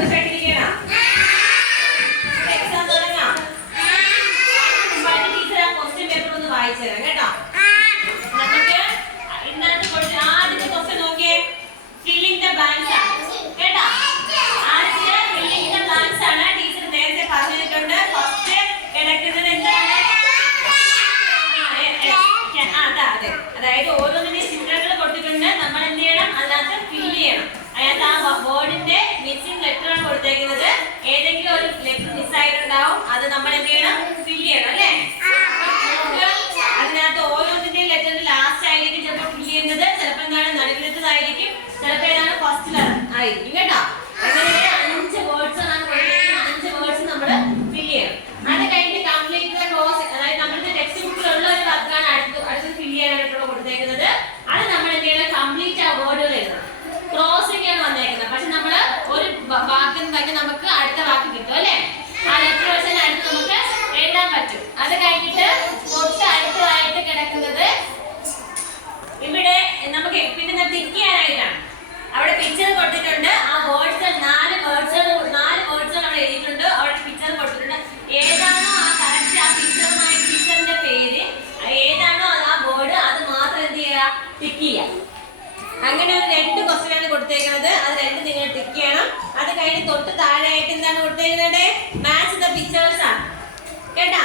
സന്തോഷമായിട്ടിരിക്കണം. Exam തുടങ്ങാം. Teacher ആ question paper ഒന്ന് വായിച്ചു തരാം കേട്ടോ. നമുക്ക് ഇന്നത്തെ ആദ്യത്തെ ക്വസ്റ്റ്യൻ നോക്കിയേ. ഫില്ലിംഗ് ദ ബ്ലാങ്ക്സ് ആണ് കേട്ടോ. ആദ്യത്തെ ഫില്ലിംഗ് ദ ബ്ലാങ്ക്സ് ആണ്. ടീച്ചർ നേരത്തെ പറഞ്ഞിട്ടുണ്ട്. ഫസ്റ്റ് കിടക്കുന്നത് എന്താണ്? അതായത് ഓരോന്നിന്റെ ചിത്രങ്ങൾ കൊടുത്തിട്ടുണ്ട്. നമ്മൾ എന്ത് ചെയ്യണം? അതിനകത്ത് ഫില്ല് ചെയ്യണം. അതിനകത്ത് ആ വേർഡിന്റെ മിസ്സിംഗ് ലെറ്റർ ആണ് കൊടുത്തേക്കുന്നത്. ഏതെങ്കിലും ഒരു ലെറ്റർ മിസ് ആയിട്ടുണ്ടാവും. അത് നമ്മൾ എന്ത് ചെയ്യണം? ഫില്ല് ചെയ്യണം അല്ലേ? അതിനകത്ത് ഓരോന്നിന്റെയും ലെറ്ററിന്റെ ലാസ്റ്റ് ആയിരിക്കും ചിലപ്പോൾ ഫില്ല് ചെയ്യുന്നത്. ചിലപ്പോൾ എന്താണ് നടുവിലത്തതായിരിക്കും. ചിലപ്പോൾ ഏതാണ് ഫസ്റ്റ് ആയിരിക്കും കേട്ടോ. അങ്ങനെ 5 വേർഡ്സ് ആണ് കൊടുത്തിരിക്കുന്നത്. 5 വേർഡ്സ് നമ്മൾ ഫില്ല് ചെയ്യണം. അത് കഴിഞ്ഞിട്ട് കംപ്ലീറ്റ് ക്ലോസ്, അതായത് നമ്മുടെ ടെക്സ്റ്റ് ബുക്കിലുള്ള ഒരു വർക്കാണ് അടുത്ത് ഫില്ല് ചെയ്യാനായിട്ടുള്ള കൊടുത്തേക്കുന്നത്. അത് നമ്മൾ എന്ത് ചെയ്യണം? കംപ്ലീറ്റ് ആ വേർഡുകൾ എഴുതണം. ക്രോസിംഗാണ് വന്നേക്കുന്നത്. പക്ഷെ നമ്മൾ ഒരു വാക്കിൽ തന്നെ നമുക്ക് അടുത്ത വാക്ക് കിട്ടും അല്ലേ? ആ ലെറ്റർ വെച്ചാൽ അടുത്ത് നമുക്ക് എഴുതാൻ പറ്റും. അത് കഴിഞ്ഞിട്ട് തൊട്ട് അടുത്തതായിട്ട് കിടക്കുന്നത് ഇവിടെ നമുക്ക് പിന്നെ ടിക്ക് ചെയ്യാനായിട്ടാണ്. അവിടെ പിക്ചർ കൊടുത്തിട്ടുണ്ട്. ആ വേർഡ്സ് 4 വേർഡ്സ് അവിടെ എഴുതിയിട്ടുണ്ട്. അവിടെ പിക്ചർ കൊടുത്തിട്ടുണ്ട്. ഏതാണോ ആ കറക്റ്റ് ആ പിക്ചറുമായി പിക്ചറിന്റെ പേര് ഏതാണോ ആ വേർഡ് അത് മാത്രം എന്ത് ചെയ്യുക? ടിക്ക് ചെയ്യുക. അങ്ങനെ ഒരു 2 ക്വസ്റ്റ്യൻ ആണ് കൊടുത്തേക്കുന്നത്. അത് 2 നിങ്ങൾ ടിക്ക് ചെയ്യണം. അത് കഴിഞ്ഞ് തൊട്ട് താഴെയായിട്ട് എന്താണ് കൊടുത്തേക്കുന്നത്? മാച്ച് ദ പിക്ചേഴ്സ് ആണ് കേട്ടാ.